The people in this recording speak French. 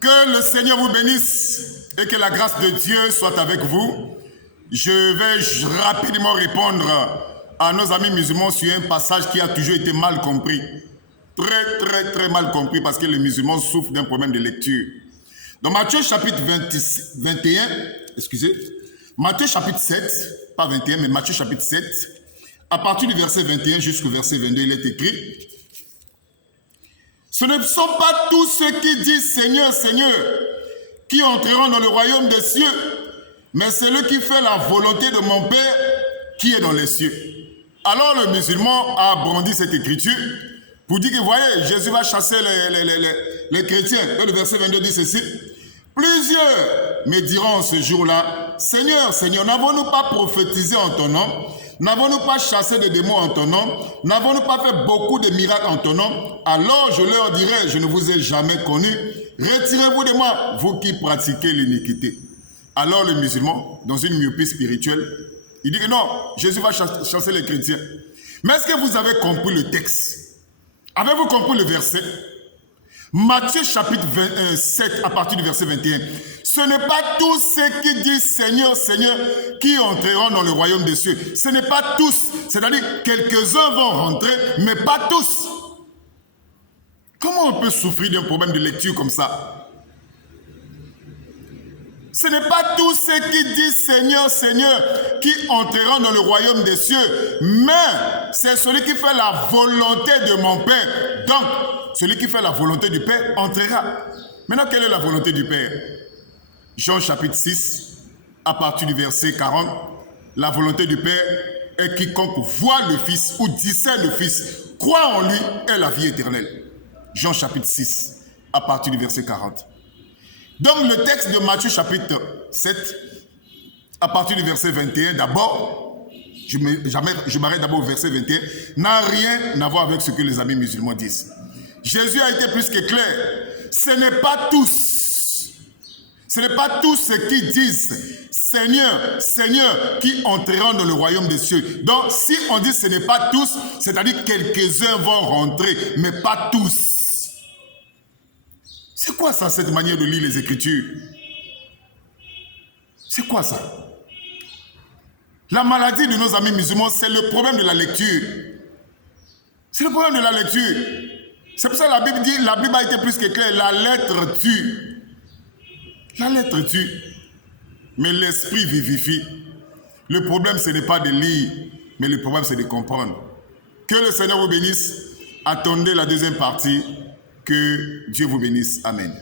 Que le Seigneur vous bénisse et que la grâce de Dieu soit avec vous. Je vais rapidement répondre à nos amis musulmans sur un passage qui a toujours été mal compris. Très mal compris parce que les musulmans souffrent d'un problème de lecture. Dans Matthieu chapitre 21, Matthieu chapitre 7, pas 21, mais Matthieu chapitre 7, à partir du verset 21 jusqu'au verset 22, il est écrit: ce ne sont pas tous ceux qui disent Seigneur, Seigneur, qui entreront dans le royaume des cieux, mais celui qui fait la volonté de mon Père qui est dans les cieux. Alors le musulman a brandi cette écriture pour dire que, voyez, Jésus va chasser les chrétiens. Et le verset 22 dit ceci: plusieurs me diront ce jour-là, Seigneur, Seigneur, n'avons-nous pas prophétisé en ton nom? N'avons-nous pas chassé des démons en ton nom? N'avons-nous pas fait beaucoup de miracles en ton nom? Alors je leur dirai, je ne vous ai jamais connu. Retirez-vous de moi, vous qui pratiquez l'iniquité. Alors le musulman, dans une myopie spirituelle, il dit que non, Jésus va chasser les chrétiens. Mais est-ce que vous avez compris le texte? Avez-vous compris le verset? Matthieu chapitre 7 à partir du verset 21. Ce n'est pas tous ceux qui disent Seigneur, Seigneur qui entreront dans le royaume des cieux. Ce n'est pas tous. C'est-à-dire quelques-uns vont rentrer, mais pas tous. Comment on peut souffrir d'un problème de lecture comme ça? Ce n'est pas tous ceux qui disent Seigneur, Seigneur qui entreront dans le royaume des cieux, mais c'est celui qui fait la volonté de mon Père. Donc, celui qui fait la volonté du Père entrera. Maintenant, quelle est la volonté du Père? Jean chapitre 6, à partir du verset 40, la volonté du Père est quiconque voit le Fils ou discerne le Fils, croit en lui, est la vie éternelle. Jean chapitre 6, à partir du verset 40. Donc le texte de Matthieu chapitre 7, à partir du verset 21, d'abord, je m'arrête d'abord au verset 21, n'a rien à voir avec ce que les amis musulmans disent. Jésus a été plus que clair. Ce n'est pas tous ceux qui disent Seigneur, Seigneur qui entreront dans le royaume des cieux. Donc si on dit ce n'est pas tous, c'est-à-dire quelques-uns vont rentrer, mais pas tous. C'est quoi ça, cette manière de lire les Écritures? C'est quoi ça? La maladie de nos amis musulmans, c'est le problème de la lecture. C'est le problème de la lecture. C'est pour ça que la Bible dit, la Bible a été plus que claire, la lettre tue. La lettre tue. Mais l'esprit vivifie. Le problème, ce n'est pas de lire, mais le problème, c'est de comprendre. Que le Seigneur vous bénisse. Attendez la deuxième partie. Que Dieu vous bénisse. Amen.